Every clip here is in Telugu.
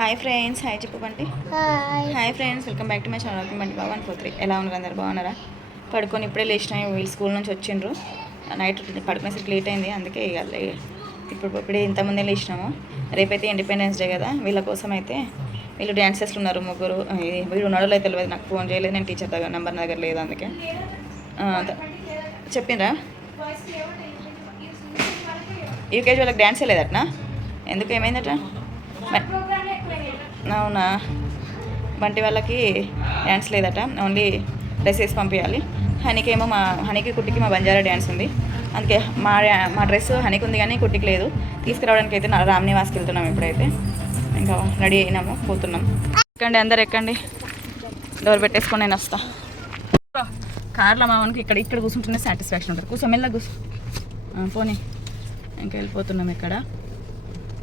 హాయ్ ఫ్రెండ్స్, హాయ్ చెప్పు Bunty. Hi friends, welcome back to my channel Bunty Babu 143. ఎలా ఉన్నారు అందరు? బాగున్నారా? పడుకొని ఇప్పుడే లేచినాయి. వీళ్ళు స్కూల్ నుంచి వచ్చిండ్రు. నైట్ పడుకునేసరికి లేట్ అయింది, అందుకే ఇప్పుడే ఇంతమంది లేచినాము. రేపైతే ఇండిపెండెన్స్ డే కదా, వీళ్ళ కోసం అయితే వీళ్ళు డ్యాన్సెస్లు ఉన్నారు ముగ్గురు. వీళ్ళు ఉన్నాడో లేదు తెలియదు, నాకు ఫోన్ చేయలేదు. నేను టీచర్ దగ్గర నెంబర్ నా దగ్గర లేదు, అందుకే చెప్పిండ్రా. యూకేజీ వాళ్ళకి డ్యాన్స్ లేదటనా? ఎందుకు, ఏమైందట? అవునా, బంటి వాళ్ళకి డ్యాన్స్ లేదట, ఓన్లీ డ్రెస్ వేసి పంపించాలి. హనీకేమో హనీకి కుట్టికి మా బంజారా డ్యాన్స్ ఉంది, అందుకే మా డ్రెస్ హనీకి ఉంది కానీ కుట్టికి లేదు. తీసుకురావడానికి అయితే రామ్ నివాస్కి వెళ్తున్నాం. ఇప్పుడైతే ఇంకా రెడీ అయినాము, పోతున్నాం. ఎక్కండి అందరు, ఎక్కండి. డోర్ పెట్టేసుకొని నేను వస్తా. కార్లో మామకి ఇక్కడ కూర్చుంటేనే సాటిస్ఫాక్షన్ ఉంటుంది. కూర్చో, మెల్లగా కూర్చో. పోనీ, ఇంకా వెళ్ళిపోతున్నాం. ఇక్కడ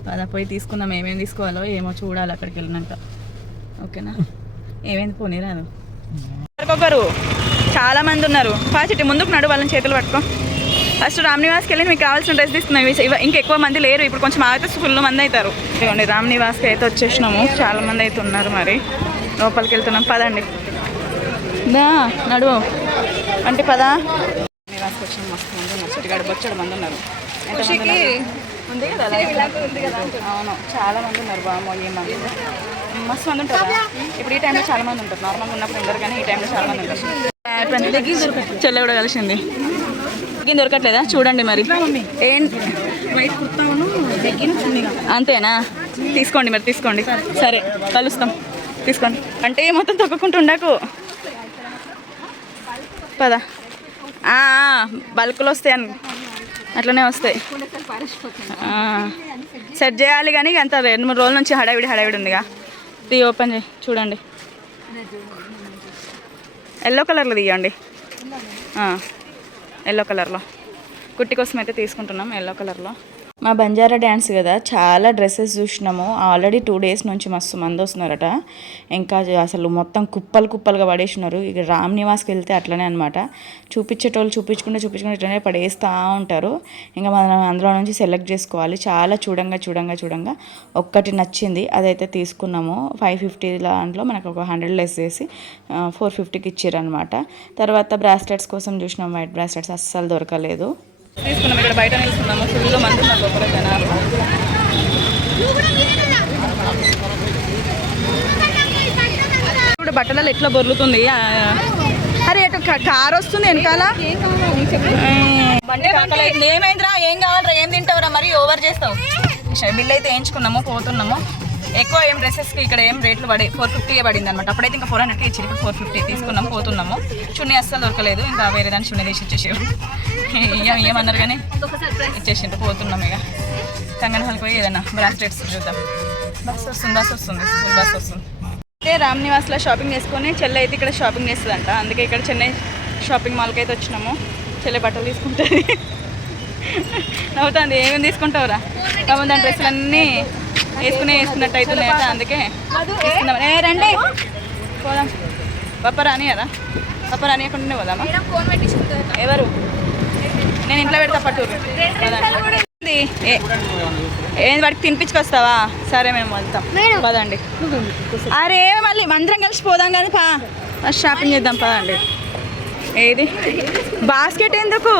పద పోయి తీసుకుందాం. ఏమేమి తీసుకోవాలో ఏమో చూడాలి అక్కడికి వెళ్ళినాక, ఓకేనా? ఏమేమి పోనీ రాదు. ఒకరు చాలామంది ఉన్నారు. ఫాస్ట్ ముందుకు నడు, వాళ్ళని చేతులు పట్టుకో. ఫస్ట్ రామ్ నివాస్కి వెళ్ళి మీకు కావాల్సిన డ్రెస్ తీసుకున్నాం. ఇంకెక్కువ మంది లేరు, ఇప్పుడు కొంచెం ఆగితే ఫుల్ మంది అవుతారు. ఇవ్వండి, రామ్ నివాస్కి అయితే వచ్చేసినాము. చాలా మంది అయితే ఉన్నారు. మరి లోపలికి వెళ్తున్నాం, పదండి. నడువు అంటే పదా. నివాస్కి వచ్చిన మస్తు మంది ఉన్నారు. చిటిగాడు బొచ్చడు మంది ఉన్నారు. ఉంది కదా, అవును, చాలా మంది ఉన్నారు. బాగా ఏమంది, మస్తు మంది ఉంటారు. ఇప్పుడు ఈ టైంలో చాలా మంది ఉంటారు. నార్మల్గా ఉన్నప్పుడు ఉండరు, కానీ ఈ టైంలో చాలా మంది ఉంటారు. చెల్లె కూడా కలిసింది. దగ్గర దొరకట్లేదా? చూడండి మరి. ఏంటి అంతేనా? తీసుకోండి మరి, తీసుకోండి. సరే, కలుస్తాం. తీసుకోండి అంటే మొత్తం తొక్కకుంటూ ఉండకు. పదా, బల్కులు వస్తాయి అని అట్లనే వస్తాయి. సెట్ చేయాలి కానీ అంత 2-3 రోజుల నుంచి హడావిడి ఉందిగా. ఇది ఓపెన్ చేయి, చూడండి. ఎల్లో కలర్లో తీయండి. ఎల్లో కలర్లో కుట్టి కోసం అయితే తీసుకుంటున్నాం. ఎల్లో కలర్లో మా బంజారా డ్యాన్స్ కదా, చాలా డ్రెస్సెస్ చూసినాము. ఆల్రెడీ 2 డేస్ నుంచి మస్తు మంది వస్తున్నారట. ఇంకా అసలు మొత్తం కుప్పలుగా పడేసినారు. ఇక రామ్ నివాస్కి వెళ్తే అట్లనే అనమాట. చూపించేటోళ్ళు చూపించుకుంటే ఇట్లనే పడేస్తూ ఉంటారు. ఇంకా మనం అందులో నుంచి సెలెక్ట్ చేసుకోవాలి. చాలా చూడంగా ఒక్కటి నచ్చింది, అదైతే తీసుకున్నాము. 550 దాంట్లో మనకు ఒక 100 లెస్ చేసి 450కి ఇచ్చారనమాట. తర్వాత బ్రాస్లెట్స్ కోసం చూసినాం. వైట్ బ్రాస్లెట్స్ అస్సలు దొరకలేదు, తీసుకున్నాం. ఇక్కడ బయట నిలుస్తున్నాము, ఫుల్ మంది ఉన్నారు లోపల జనాలు. ఇప్పుడు బట్టలలో ఎట్లా బొర్లుతుంది. అరే ఎటు కార్ వస్తుంది వెనకాల. ఏమైందిరా, ఏం కావాలరా, ఏం తింటావురా, మరి ఓవర్ చేస్తావు. బిల్ అయితే వేయించుకున్నాము, పోతున్నాము. ఎక్కువ ఏం డ్రెస్సెస్కి ఇక్కడ ఏం రేట్లు 450 పడింది అనమాట. అప్పుడైతే ఇంకా 400 ఇచ్చి, ఇప్పుడు 450 తీసుకున్నాము, పోతున్నాము. చున్నీ అస్సలు దొరకలేదు. ఇంకా వేరే దాన్ని చున్నీ తీసి ఇచ్చేసారు. ఏమన్నారు కానీ ఇచ్చేసిండ్రు, పోతున్నాం. ఇక కంగనహల్కి పోయి ఏదైనా బ్రాస్లెట్స్ చూద్దాం. బస్ వస్తుంది. అయితే రామ్ నివాస్లో షాపింగ్ చేసుకొని చెల్లె అయితే ఇక్కడ షాపింగ్ చేస్తుందంట. అందుకే ఇక్కడ చెన్నై షాపింగ్ మాల్కి అయితే వచ్చినాము. చెల్లె బట్టలు తీసుకుంటుంది. నవ్వుతుంది. ఏమేమి తీసుకుంటావురా? కాబట్టి దాని డ్రెస్సులు అన్నీ వేసుకున్నట్టు అవుతున్నాయి, అందుకే తీసుకుందాం. రండి పోదాం. పప్పరాని కదా, పప్పరాని అక్కడనే పోదామా? ఎవరు? నేను ఇంట్లో పెడతా పట్టూరు. ఏంది వాడికి తినిపించుకొస్తావా? సరే, మేము వెళ్తాం, పదండి. అరే మళ్ళీ అందరం కలిసి పోదాం కానీ ఫస్ట్ షాపింగ్ చేద్దాం, పదండి. ఏది బాస్కెట్ ఎందుకు?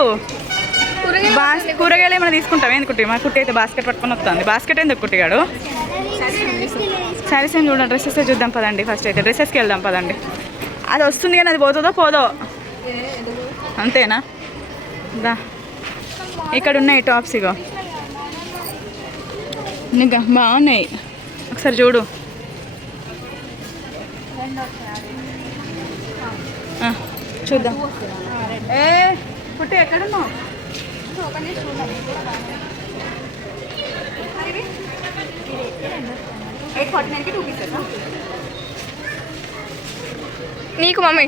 కూరగాయలు ఏమైనా తీసుకుంటాం. ఎందుకు మా కుట్టి అయితే బాస్కెట్ పట్టుకొని వస్తుంది. బాస్కెట్ ఎందుకు కుట్టిగాడు? శారీస్ ఏం చూడండి, డ్రెస్సెస్ చూద్దాం పదండి. ఫస్ట్ అయితే డ్రెస్సెస్కి వెళ్దాం పదండి. అది వస్తుంది కానీ అది పోతుందో పోదో, అంతేనా? దా, ఇక్కడ ఉన్నాయి టాప్స్. ఇగో ఇంకా బాగున్నాయి, ఒకసారి చూడు. చూద్దాం. కుట్టి ఎక్కడున్నావు? నీకు మమ్మీ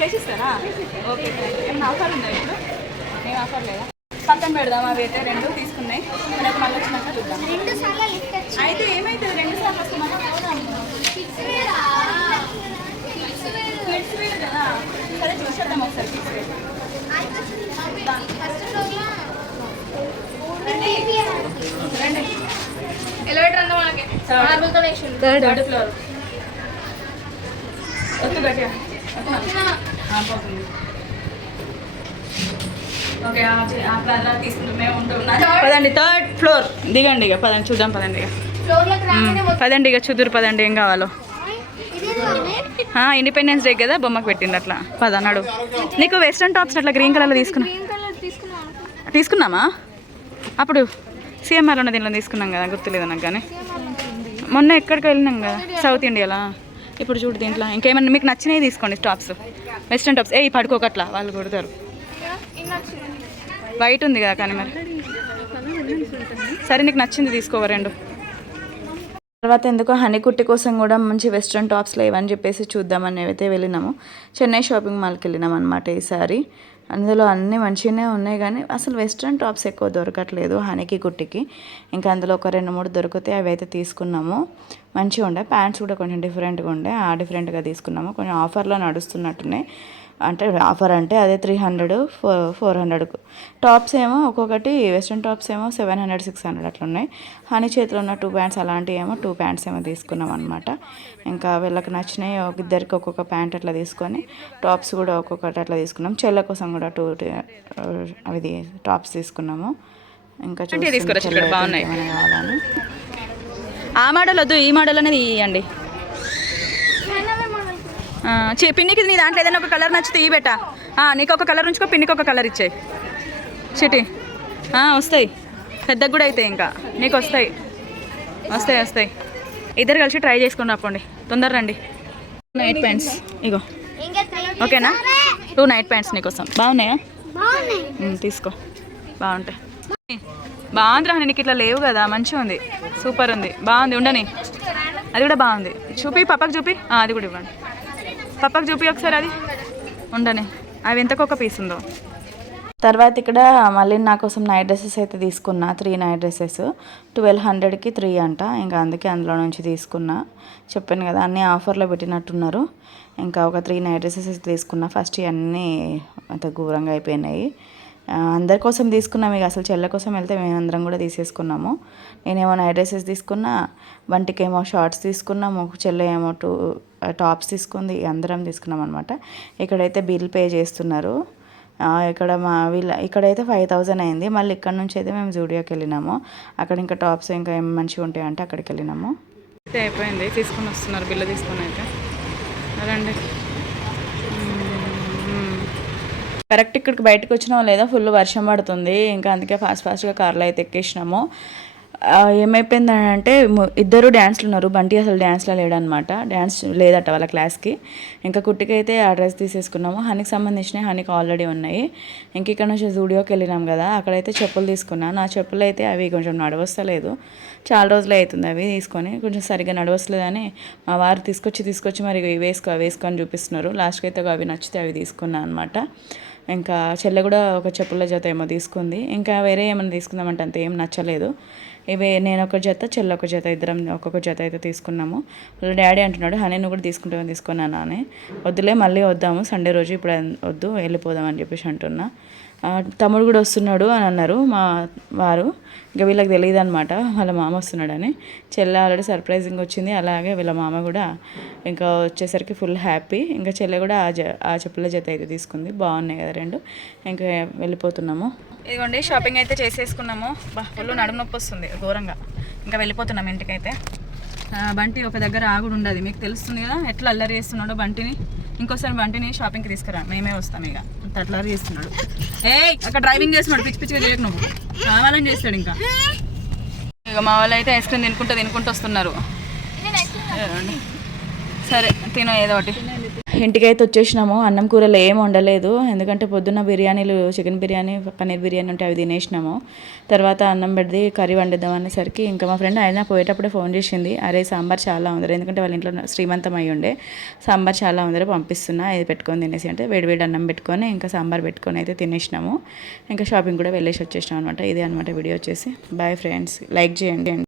చేసిస్తారా? ఓకే, ఏమైనా ఆఫర్ ఉందా ఇప్పుడు? ఏం ఆఫర్ లేదా? పక్కన పెడదాం. అవి అయితే 2 తీసుకున్నాయి. మనకు మళ్ళీ వచ్చినాక చూద్దాం. అయితే ఏమైతుంది 2 సార్లు వస్తున్నాం. ఎలివేటర్ అన్న మనకి మార్బుల్ కనెక్షన్ థర్డ్ ఫ్లోర్. పదండి, థర్డ్ ఫ్లోర్ దిగండి ఇక. పదండి చూద్దాం, పదండి ఇక. ఫ్లోర్లకు రాగానే పదండి ఇక చూదురు, పదండి ఏం కావాలో. ఇండిపెండెన్స్ డే కదా, బొమ్మకు పెట్టింది అట్లా. పదన్నాడు. నీకు వెస్ట్రన్ టాప్స్ అట్లా గ్రీన్ కలర్లో గ్రీన్ కలర్ తీసుకున్నాను. తీసుకున్నామా? అప్పుడు సిఎంఆర్లో ఉన్న దీనిలో తీసుకున్నాం కదా, గుర్తులేదు నాకు. కానీ మొన్న ఎక్కడికి వెళ్ళినాం కదా, సౌత్ ఇండియాలో. ఇప్పుడు చూడు దీంట్లో ఇంకేమన్నా మీకు నచ్చినవి తీసుకోండి టాప్స్, వెస్ట్రన్ టాప్స్. పడుకోకట్లా వాళ్ళు కొడతారు. వైట్ ఉంది కదా కానీ మరి. సరే నీకు నచ్చింది తీసుకోవా రెండు. తర్వాత ఎందుకో హనీ కుట్టి కోసం కూడా మంచి వెస్ట్రన్ టాప్స్ లేవని చెప్పేసి చూద్దామని అయితే వెళ్ళినాము. చెన్నై షాపింగ్ మాల్కి వెళ్ళినాం అనమాట ఈసారి. అందులో అన్నీ మంచిగానే ఉన్నాయి కానీ అసలు వెస్ట్రన్ టాప్స్ ఎక్కువ దొరకట్లేదు హనీకి కుట్టికి. ఇంకా అందులో ఒక 2-3 దొరికితే అవి అయితే తీసుకున్నాము. మంచిగా ఉండే. ప్యాంట్స్ కూడా కొంచెం డిఫరెంట్గా ఉండే, డిఫరెంట్గా తీసుకున్నాము. కొంచెం ఆఫర్లో నడుస్తున్నట్టున్నాయి. అంటే ఆఫర్ అంటే అదే 300 400కు. టాప్స్ ఏమో ఒక్కొక్కటి వెస్ట్రన్ టాప్స్ ఏమో 700 600 అట్లా ఉన్నాయి. హనీ చేతిలో ఉన్న 2 ప్యాంట్స్ అలాంటివి ఏమో 2 ప్యాంట్స్ ఏమో తీసుకున్నాం అనమాట. ఇంకా వీళ్ళకి నచ్చినాయి ఇద్దరికి ఒక్కొక్క ప్యాంట్ అట్లా తీసుకొని టాప్స్ కూడా ఒక్కొక్కటి అట్లా తీసుకున్నాం. చెల్ల కోసం కూడా 2 అవి టాప్స్ తీసుకున్నాము. ఇంకా బాగున్నాయి కావాలని. ఆ మోడల్ వద్దు, ఈ మోడల్ అనేది ఇవ్వండి. పిన్నికి నీ దాంట్లో ఏదైనా ఒక కలర్ నచ్చితే ఈ బెట. నీకు ఒక కలర్ ఉంచుకో, పిన్నికి ఒక కలర్ ఇచ్చాయి చిటి. వస్తాయి, పెద్దగా కూడా అవుతాయి. ఇంకా నీకు వస్తాయి. ఇద్దరు కలిసి ట్రై చేసుకుని రాకండి, తొందర రండి. నైట్ ప్యాంట్స్ ఇగో, ఓకేనా? 2 నైట్ ప్యాంట్స్ నీకోసం. బాగున్నాయా? తీసుకో, బాగుంటాయి. బాగుందిరా, నీకు ఇట్లా లేవు కదా, మంచిగా ఉంది, సూపర్ ఉంది, బాగుంది. ఉండని, అది కూడా బాగుంది. చూపి పప్పకి చూపి, అది కూడా ఇవ్వండి. పప్పకి చూపి ఒకసారి, అది ఉండని. అవి ఎంతకు ఒక పీస్ ఉందో. తర్వాత ఇక్కడ మళ్ళీ నా కోసం నైట్ డ్రెస్సెస్ అయితే తీసుకున్నా. 3 నైట్ డ్రెస్సెస్ 1200కి 3 అంట. ఇంకా అందుకే అందులో నుంచి తీసుకున్నా. చెప్పాను కదా అన్నీ ఆఫర్లో పెట్టినట్టున్నారు. ఇంకా ఒక 3 నైట్ డ్రెస్సెస్ తీసుకున్నా. ఫస్ట్ ఇవన్నీ అంత ఘోరంగా అయిపోయినాయి. అందరి కోసం తీసుకున్నాం. ఇక అసలు చెల్ల కోసం వెళ్తే మేమందరం కూడా తీసేసుకున్నాము. నేనేమో నైట్ డ్రెస్సెస్ తీసుకున్నా, బంటికేమో షార్ట్స్ తీసుకున్నాము, చెల్ల ఏమో 2 టాప్స్ తీసుకుంది. అందరం తీసుకున్నాం అనమాట. ఇక్కడైతే బిల్ పే చేస్తున్నారు. ఇక్కడైతే 5000 అయింది. మళ్ళీ ఇక్కడ నుంచి అయితే మేము జూడియోకి వెళ్ళినాము. అక్కడ ఇంకా టాప్స్ ఇంకా ఏం మంచిగా ఉంటాయంటే అక్కడికి వెళ్ళినాము. అయితే అయిపోయింది, తీసుకొని వస్తున్నారు బిల్లు తీసుకొని. అయితే రండి. కరెక్ట్ ఇక్కడికి బయటకు వచ్చినామో లేదా ఫుల్ వర్షం పడుతుంది. ఇంకా అందుకే ఫాస్ట్గా కార్లో అయితే ఎక్కేసినాము. ఏమైపోయిందంటే ఇద్దరు డ్యాన్స్లు ఉన్నారు. బంటి అసలు డ్యాన్స్లో లేడనమాట, డ్యాన్స్ లేదట వాళ్ళ క్లాస్కి. ఇంకా కుట్టికి అయితే ఆ డ్రెస్ తీసేసుకున్నాము. హనీకి సంబంధించినవి హనీకి ఆల్రెడీ ఉన్నాయి. ఇంక ఇక్కడ నుంచి జూడియోకి వెళ్ళినాం కదా, అక్కడైతే చెప్పులు తీసుకున్నాను. నా చెప్పులు అయితే అవి కొంచెం నడవస్తలేదు, చాలా రోజులు అవుతుంది అవి తీసుకొని. కొంచెం సరిగ్గా నడవస్తలేదని మా వారు తీసుకొచ్చి మరి వేసుకొని చూపిస్తున్నారు. లాస్ట్కి అయితే అవి నచ్చితే అవి తీసుకున్నాను అనమాట. ఇంకా చెల్లె కూడా ఒక చెప్పుల జత ఏమో తీసుకుంది. ఇంకా వేరే ఏమైనా తీసుకుందామంటే అంత ఏం నచ్చలేదు. ఇవి నేను ఒక జత, చెల్ల ఒక జత, ఇద్దరం ఒక్కొక్క జత అయితే తీసుకున్నాము. వాళ్ళ డాడీ అంటున్నాడు హనీ నువ్వు కూడా తీసుకున్నాను అని. వద్దులే మళ్ళీ వద్దాము సండే రోజు, ఇప్పుడు వద్దు వెళ్ళిపోదాం అని చెప్పేసి అంటున్నా. తమ్ముడు కూడా వస్తున్నాడు అని అన్నారు మా వారు. ఇంకా వీళ్ళకి తెలియదు అనమాట వాళ్ళ మామ వస్తున్నాడని. చెల్లె ఆల్రెడీ సర్ప్రైజింగ్ వచ్చింది, అలాగే వీళ్ళ మామ కూడా ఇంకా వచ్చేసరికి ఫుల్ హ్యాపీ. ఇంకా చెల్లె కూడా ఆ చెప్పుల జత అయితే తీసుకుంది. బాగున్నాయి కదా రెండు. ఇంకా వెళ్ళిపోతున్నాము. ఇదిగోండి షాపింగ్ అయితే చేసేసుకున్నాము. ఫుల్ నడుము నొప్పి వస్తుంది ఘోరంగా. ఇంకా వెళ్ళిపోతున్నాము ఇంటికైతే. బంటి ఒక దగ్గర ఆగుడు ఉండదు, మీకు తెలుస్తుంది కదా ఎట్లా అల్లరి చేస్తున్నాడో బంటిని. ఇంకోసారి బంటిని షాపింగ్కి తీసుకురా, మేమే వస్తాం. ఇక అంత అల్లరి చేస్తున్నాడు. అక్కడ డ్రైవింగ్ చేస్తున్నాడు, పిచ్చిగా చేయకు నువ్వు, కావాలని చేస్తాడు. ఇంకా ఇక మా వాళ్ళు అయితే ఐస్ క్రీమ్ తినుకుంటూ వస్తున్నారు. సరే తినో ఏదో ఒకటి. ఇంటికైతే వచ్చేసినాము. అన్నం కూరలు ఏం వండలేదు, ఎందుకంటే పొద్దున్న బిర్యానీలు, చికెన్ బిర్యానీ, పన్నీర్ బిర్యానీ ఉంటే అవి తినేసినాము. తర్వాత అన్నం పెడితే కర్రీ వండిద్దాం అనేసరికి ఇంకా మా ఫ్రెండ్ ఆయన పోయేటప్పుడే ఫోన్ చేసింది, అరే సాంబార్ చాలా ఉందరు, ఎందుకంటే వాళ్ళ ఇంట్లో శ్రీమంతం అయ్యి ఉండే, సాంబార్ చాలా ఉందరు పంపిస్తున్నా, ఇది పెట్టుకొని తినేసి అంటే వేడి అన్నం పెట్టుకొని ఇంకా సాంబార్ పెట్టుకొని అయితే తినేసినాము. ఇంకా షాపింగ్ కూడా వెళ్ళేసి వచ్చేసినాం అనమాట. ఇదే అనమాట వీడియో వచ్చేసి. బాయ్ ఫ్రెండ్స్, లైక్ చేయండి.